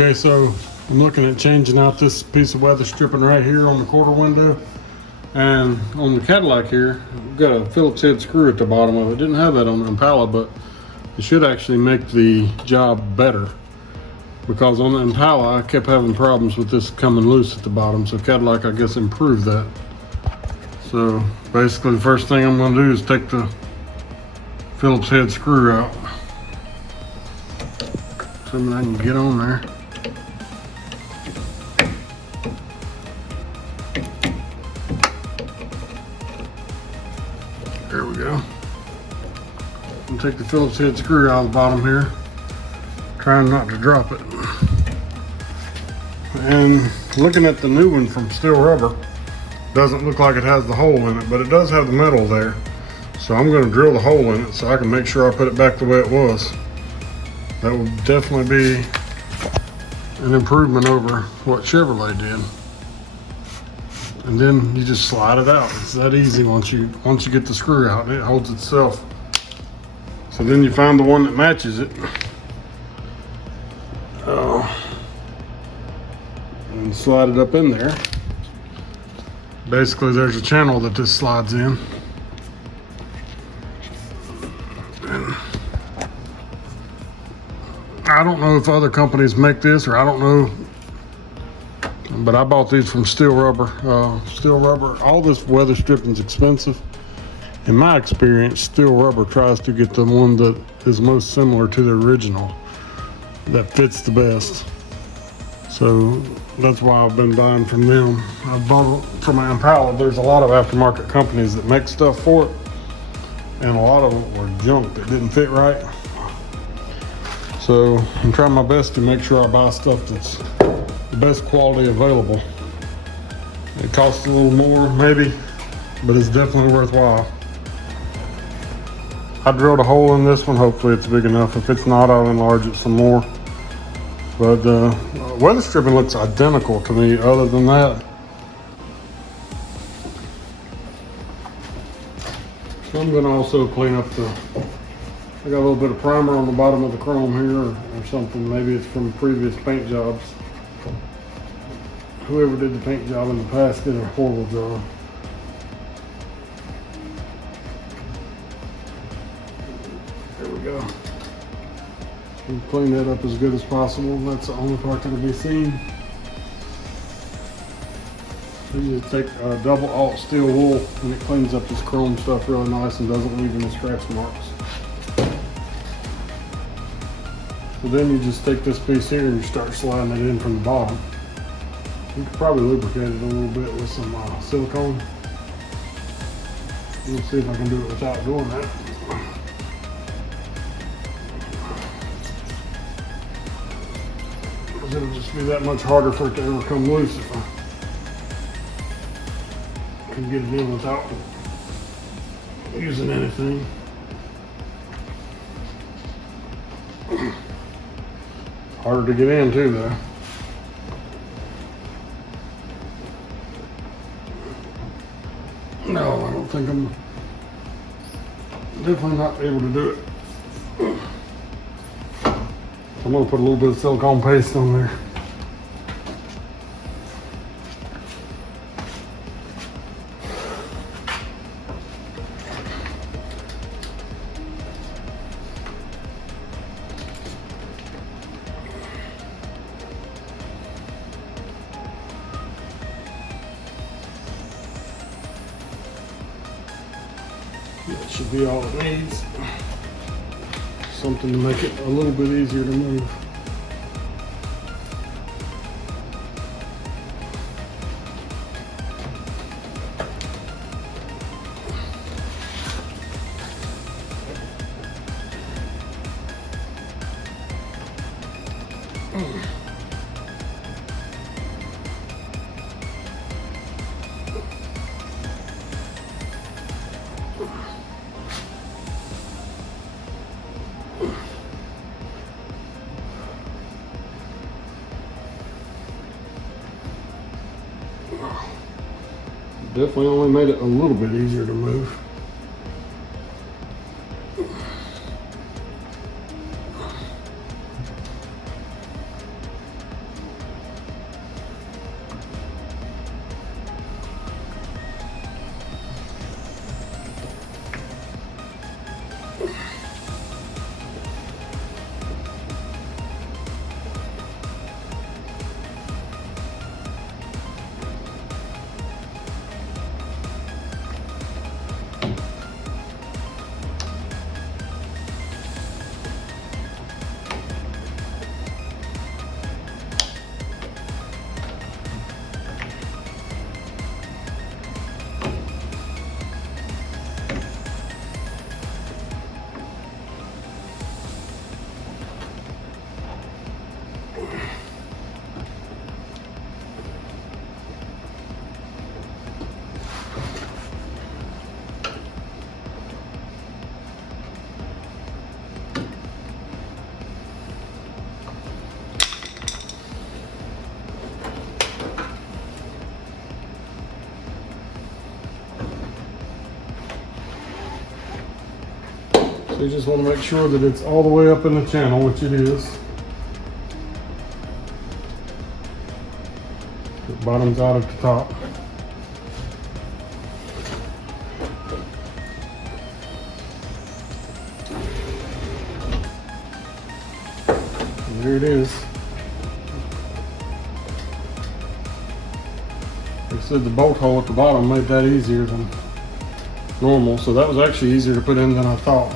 Okay, so I'm looking at changing out this piece of weather stripping right here on the quarter window, and on the Cadillac here, we've got a Phillips head screw at the bottom of it. Didn't have that on the Impala, but it should actually make the job better, because on the Impala I kept having problems with this coming loose at the bottom. So Cadillac, I guess, improved that. So basically the first thing I'm going to do is take the Phillips head screw out. Something I can get on there. There we go. And take the Phillips head screw out of the bottom here, trying not to drop it. And looking at the new one from Steel Rubber, doesn't look like it has the hole in it, but it does have the metal there. So I'm going to drill the hole in it so I can make sure I put it back the way it was. That will definitely be an improvement over what Chevrolet did. And then you just slide it out. It's that easy once you get the screw out. It holds itself. So then you find the one that matches it. And slide it up in there. Basically there's a channel that this slides in. And I don't know if other companies make this, or I don't know, but I bought these from Steel Rubber. Steel Rubber, all this weather stripping is expensive. In my experience, Steel Rubber tries to get the one that is most similar to the original, that fits the best. So that's why I've been buying from them. I bought from my Impala. There's a lot of aftermarket companies that make stuff for it, and a lot of them were junk that didn't fit right. So I'm trying my best to make sure I buy stuff that's the best quality available. It costs a little more maybe, but it's definitely worthwhile. I drilled a hole in this one. Hopefully it's big enough. If it's not, I'll enlarge it some more. But weather stripping looks identical to me other than that. So I'm going to also clean up I got a little bit of primer on the bottom of the chrome here or something. Maybe it's from previous paint jobs. Whoever did the paint job in the past did a horrible job. There we go. And clean that up as good as possible. That's the only part that'll be seen. Then you take a double alt steel wool, and it cleans up this chrome stuff really nice and doesn't leave any scratch marks. So then you just take this piece here and you start sliding it in from the bottom. You could probably lubricate it a little bit with some silicone. We'll see if I can do it without doing that. Because it'll just be that much harder for it to ever come loose if I can get it in without using anything. Harder to get in too though. No, I don't think I'm definitely not able to do it. I'm gonna put a little bit of silicone paste on there. That should be all it needs. Something to make it a little bit easier to move. Definitely only made it a little bit easier to move. So you just want to make sure that it's all the way up in the channel, which it is. The bottom's out at the top. And there it is. Like I said, the bolt hole at the bottom made that easier than normal, so that was actually easier to put in than I thought.